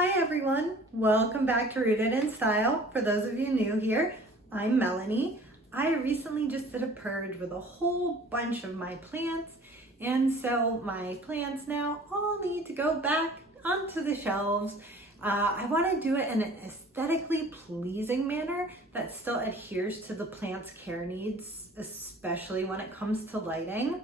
Hi everyone, welcome back to Rooted in Style. For those of you new here, I'm Melanie. I recently just did a purge with a whole bunch of my plants, and so my plants now all need to go back onto the shelves. I want to do it in an aesthetically pleasing manner that still adheres to the plant's care needs, especially when it comes to lighting.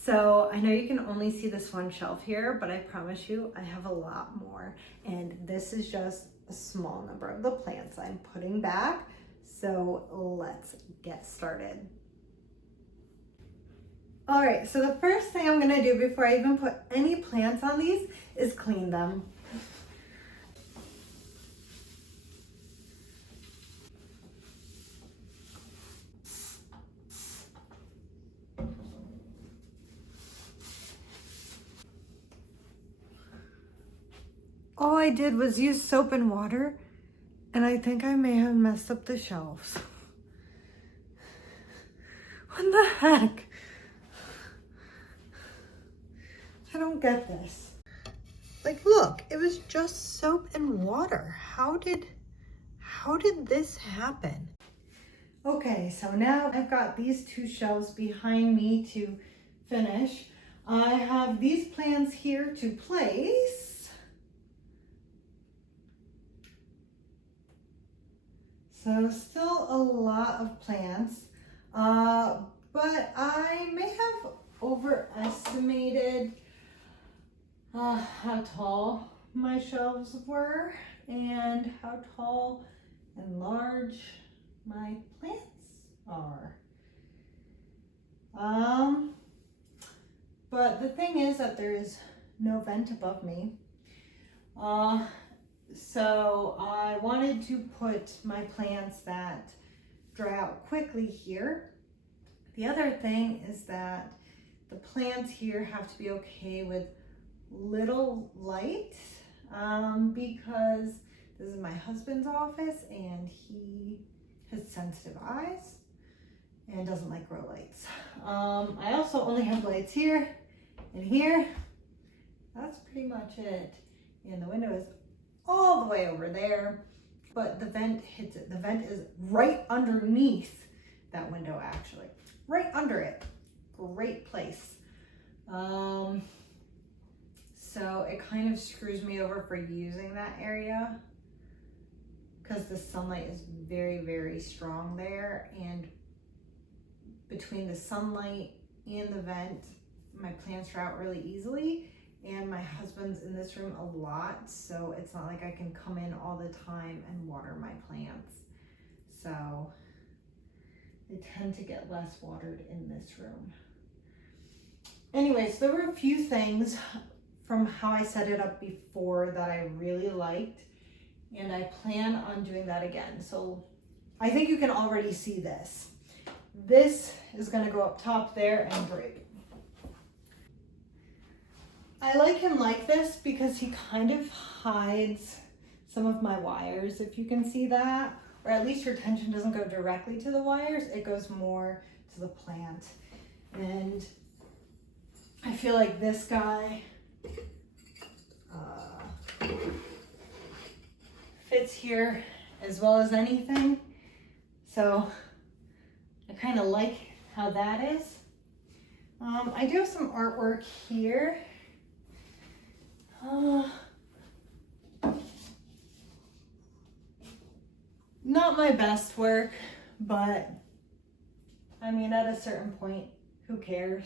So I know you can only see this one shelf here, but I promise you I have a lot more. And this is just a small number of the plants I'm putting back. So let's get started. All right, so the first thing I'm gonna do before I even put any plants on these is clean them. All I did was use soap and water, and I think I may have messed up the shelves. What the heck? I don't get this. Like, look, it was just soap and water. How did this happen? Okay, so now I've got these two shelves behind me to finish. I have these plants here to place. So still a lot of plants, but I may have overestimated how tall my shelves were and how tall and large my plants are. But the thing is that there is no vent above me. So I wanted to put my plants that dry out quickly here. The other thing is that the plants here have to be okay with little light because this is my husband's office and he has sensitive eyes and doesn't like grow lights. I also only have lights here and here. That's pretty much it. And the window is all the way over there, but the vent hits it. The vent is right underneath that window, actually. Right under it. Great place. So it kind of screws me over for using that area because the sunlight is very, very strong there, and between the sunlight and the vent, my plants dry out really easily. And my husband's in this room a lot, so it's not like I can come in all the time and water my plants. So they tend to get less watered in this room. Anyways, there were a few things from how I set it up before that I really liked, and I plan on doing that again. So I think you can already see this. This is gonna go up top there and drape. I like him like this because he kind of hides some of my wires, if you can see that, or at least your attention doesn't go directly to the wires, it goes more to the plant. And I feel like this guy fits here as well as anything. So I kind of like how that is. I do have some artwork here. Not my best work, but I mean, at a certain point, who cares?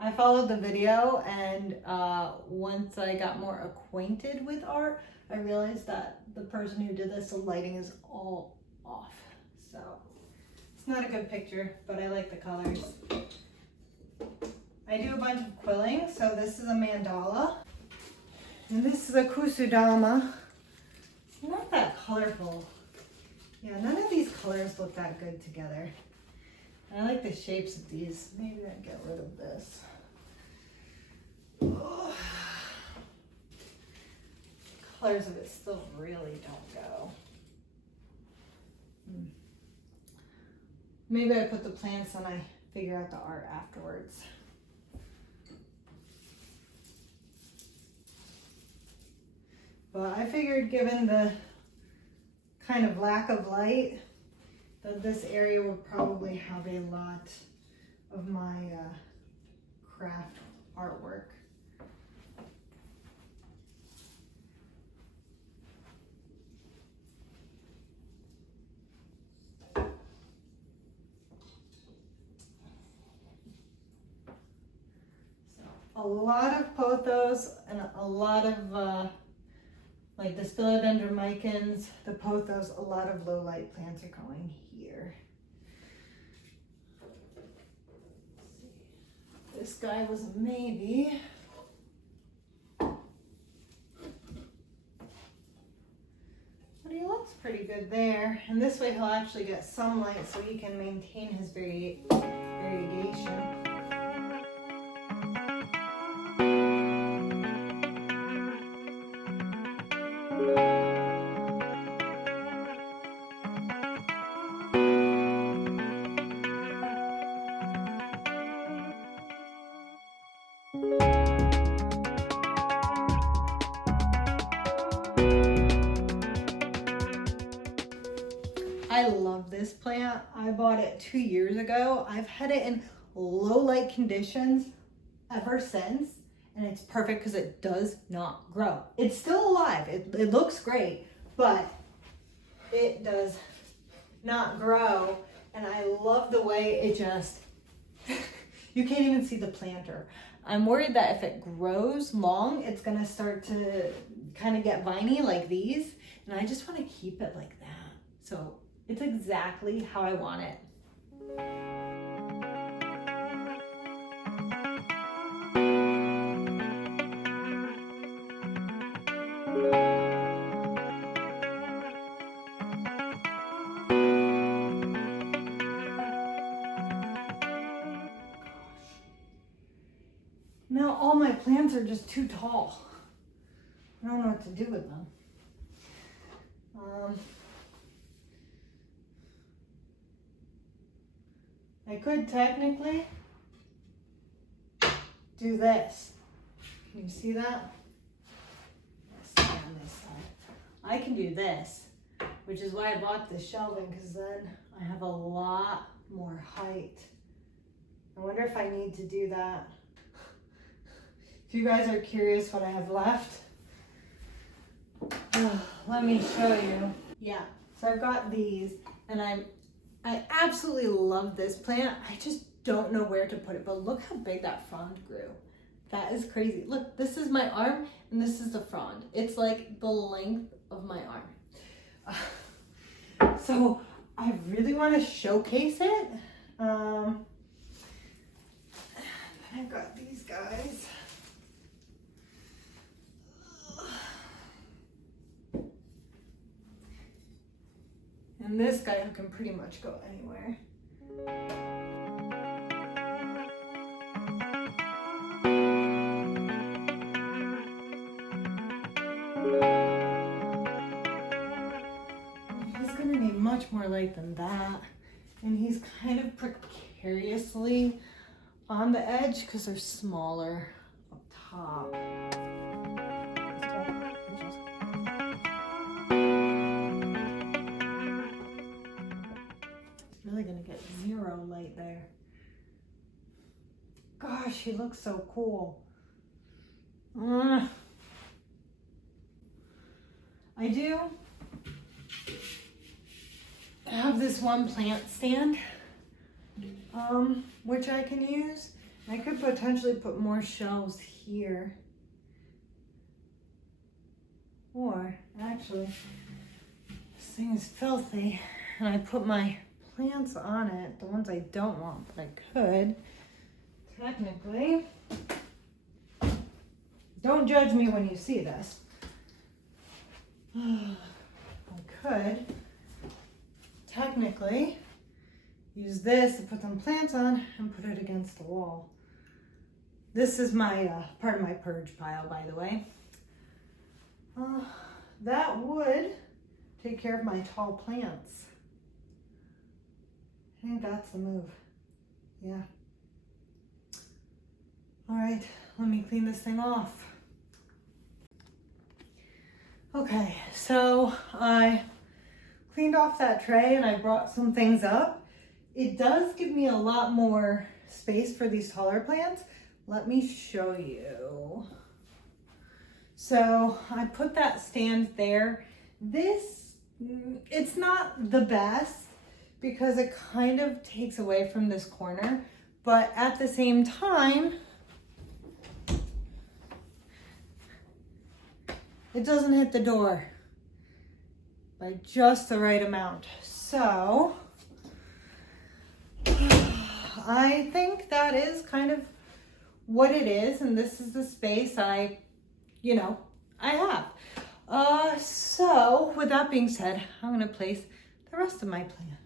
I followed the video, and once I got more acquainted with art, I realized that the person who did this, the lighting is all off. So it's not a good picture, but I like the colors. I do a bunch of quilling, so this is a mandala, and this is a kusudama. It's not that colorful. Yeah, none of these colors look that good together. I like the shapes of these. Maybe I'll get rid of this. Oh. Colors of it still really don't go. Maybe I put the plants and I figure out the art afterwards. But I figured given the kind of lack of light, that this area would probably have a lot of my craft artwork. A lot of pothos and a lot of like the philodendron, the pothos, a lot of low light plants are going here. Let's see. This guy was a maybe. But he looks pretty good there. And this way he'll actually get sunlight so he can maintain his variegation. I love this plant. I bought it 2 years ago. I've had it in low light conditions ever since, and it's perfect because it does not grow. It's still alive. It looks great, but it does not grow. And I love the way it just, you can't even see the planter. I'm worried that if it grows long, it's gonna start to kind of get viney like these. And I just want to keep it like that. So it's exactly how I want it. Now all my plants are just too tall. I don't know what to do with them. I could technically do this. Can you see that? Let's see on this side. I can do this, which is why I bought this shelving, because then I have a lot more height. I wonder if I need to do that. If you guys are curious what I have left, let me show you. Yeah, so I've got these, and I absolutely love this plant. I just don't know where to put it, but look how big that frond grew. That is crazy. Look, this is my arm and this is the frond. It's like the length of my arm. So I really want to showcase it. I've got these guys. And this guy who can pretty much go anywhere. He's gonna need much more light than that. And he's kind of precariously on the edge because they're smaller up top. Gonna get zero light there. Gosh, he looks so cool. I do have this one plant stand, which I can use. I could potentially put more shelves here. Or actually, this thing is filthy and I put my plants on it, the ones I don't want, but I could technically. Don't judge me when you see this. I could technically use this to put some plants on and put it against the wall. This is my part of my purge pile, by the way. That would take care of my tall plants. I think that's the move. Yeah. All right, let me clean this thing off. Okay, so I cleaned off that tray and I brought some things up. It does give me a lot more space for these taller plants. Let me show you. So I put that stand there. This, it's not the best because it kind of takes away from this corner, but at the same time, it doesn't hit the door by just the right amount. So I think that is kind of what it is, and this is the space I have. So with that being said, I'm gonna place the rest of my plants.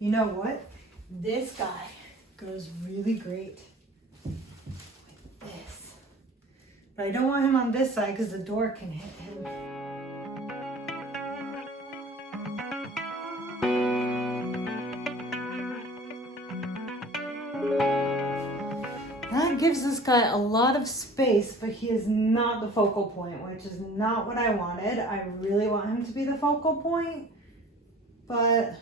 You know what? This guy goes really great with this. But I don't want him on this side because the door can hit him. That gives this guy a lot of space, but he is not the focal point, which is not what I wanted. I really want him to be the focal point, but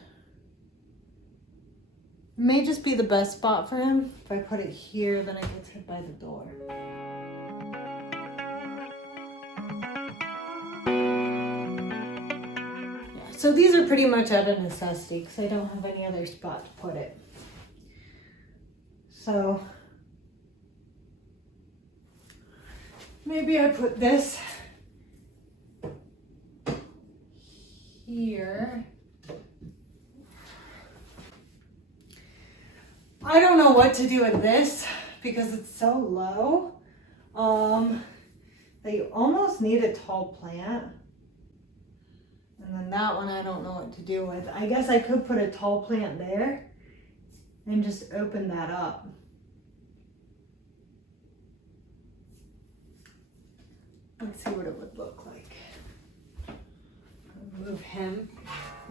it may just be the best spot for him. If I put it here, then it gets hit by the door. Yeah, so these are pretty much out of necessity because I don't have any other spot to put it. So maybe I put this here. I don't know what to do with this because it's so low that you almost need a tall plant. And then that one I don't know what to do with. I guess I could put a tall plant there and just open that up. Let's see what it would look like. I'll move him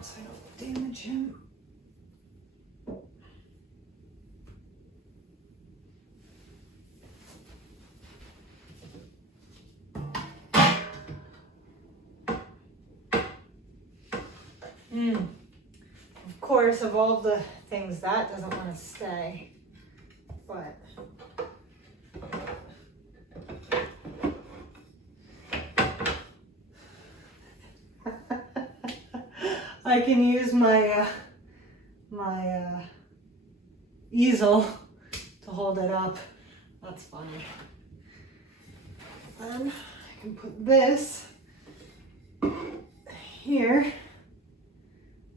so I don't damage him. Of course, of all the things, that doesn't want to stay, but I can use my easel to hold it up. That's funny. Then I can put this here.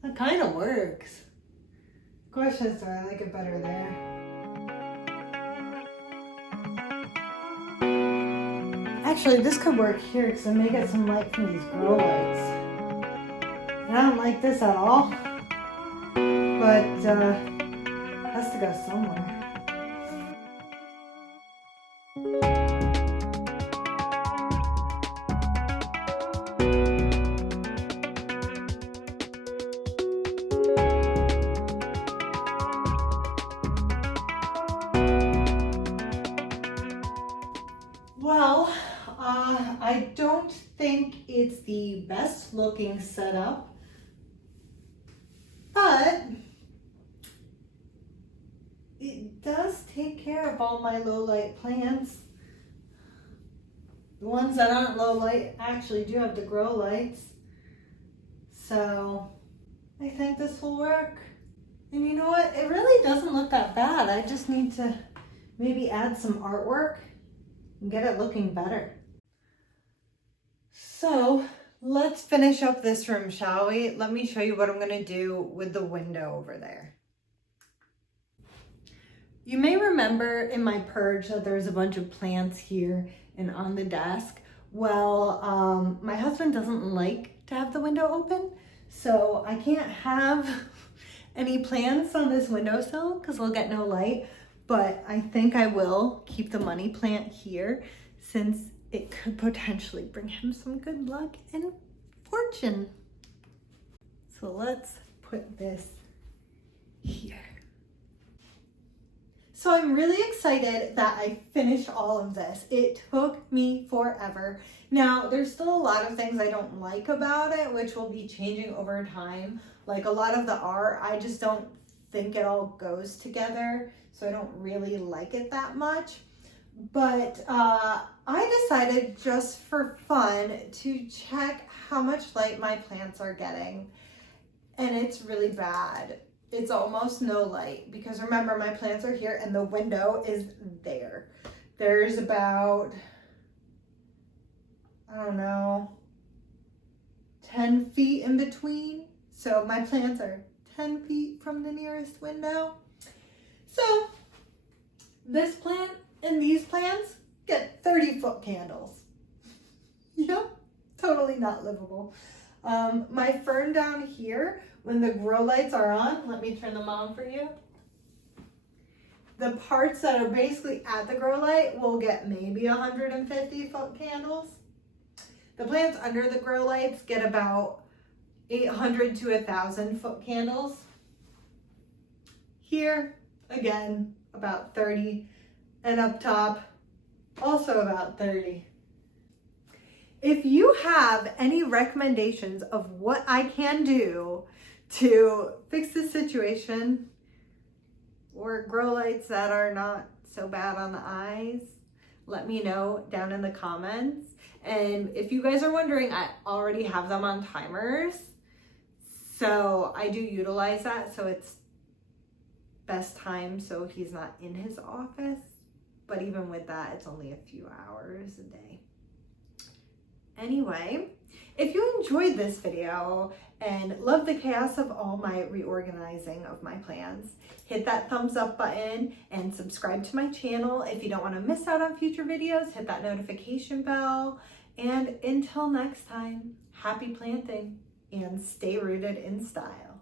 That kind of works. Question is, do I like it better there? Actually, this could work here because I may get some light from these grow lights. And I don't like this at all, but it has to go somewhere. Well, I don't think it's the best looking setup, but it does take care of all my low light plants. The ones that aren't low light actually do have the grow lights. So I think this will work. And you know what? It really doesn't look that bad. I just need to maybe add some artwork and get it looking better. So let's finish up this room, shall we? Let me show you what I'm gonna do with the window over there. You may remember in my purge that there's a bunch of plants here and on the desk. Well, my husband doesn't like to have the window open, so I can't have any plants on this windowsill because we'll get no light. But I think I will keep the money plant here since it could potentially bring him some good luck and fortune. So let's put this here. So I'm really excited that I finished all of this. It took me forever. Now, there's still a lot of things I don't like about it, which will be changing over time. Like a lot of the art, I just don't think it all goes together. So I don't really like it that much. But I decided just for fun to check how much light my plants are getting. And it's really bad. It's almost no light because remember my plants are here and the window is there. There's about, I don't know, 10 feet in between. So my plants are 10 feet from the nearest window. So this plant and these plants get 30-foot candles. Yep, totally not livable. My fern down here, when the grow lights are on, let me turn them on for you. The parts that are basically at the grow light will get maybe 150-foot candles. The plants under the grow lights get about 800 to 1,000-foot candles. Here, again, about 30, and up top, also about 30. If you have any recommendations of what I can do to fix this situation or grow lights that are not so bad on the eyes, let me know down in the comments. And if you guys are wondering, I already have them on timers. So I do utilize that. So it's best time so he's not in his office. But even with that, it's only a few hours a day. Anyway, if you enjoyed this video and love the chaos of all my reorganizing of my plans, hit that thumbs up button and subscribe to my channel. If you don't want to miss out on future videos, hit that notification bell. And until next time, happy planting and stay rooted in style.